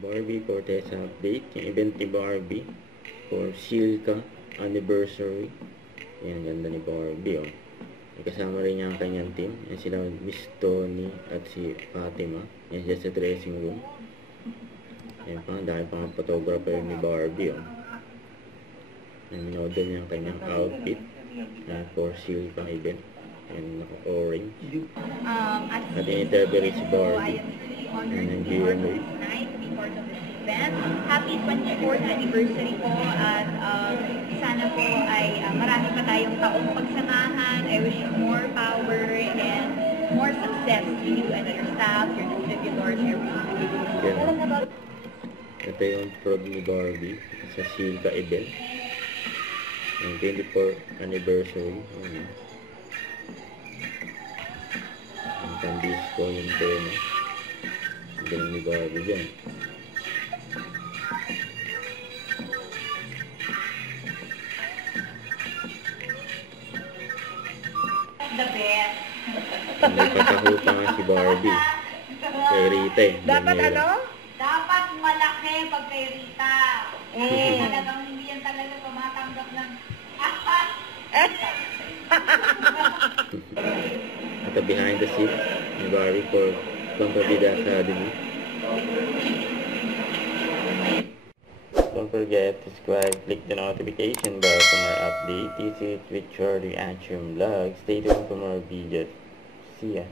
Barbie Cortez update. Yung event ni Barbie for Silka anniversary. Yan, ganda ni Barbie, oh. May kasama rin niya ang kanyang team. Yan sila, Miss Tony at si Fatima. Yan sila sa dressing room. Yan pa, dahil pang photographer ni Barbie, oh. Yan, minodel niya ang kanyang outfit for Silka event. Yan, naka-orange. At in-interview rin si Barbie. Yan ang GMA. Happy 24th anniversary po at sana po ay marami pa tayong taong pagsamahan. I wish you more power and more success to you and your staff, your distributors, everyone. Ito yung prod ni Barbie sa Silka event. Yung 24th anniversary. Ang pang-disco yung tema. Ang galing ni Barbie dyan. The best. May patahupa nga si Barbie. Kay Rita eh. Dapat Daniela. ano? Dapat malaki pag kay Rita. Talagang hindi yan talaga tumatanggap ng At the behind the scene ni Barbie for Pampabida Academy. Don't forget to subscribe, click the notification bell for more updates. This is with Charlie Action Vlog. Stay tuned for more videos. See ya.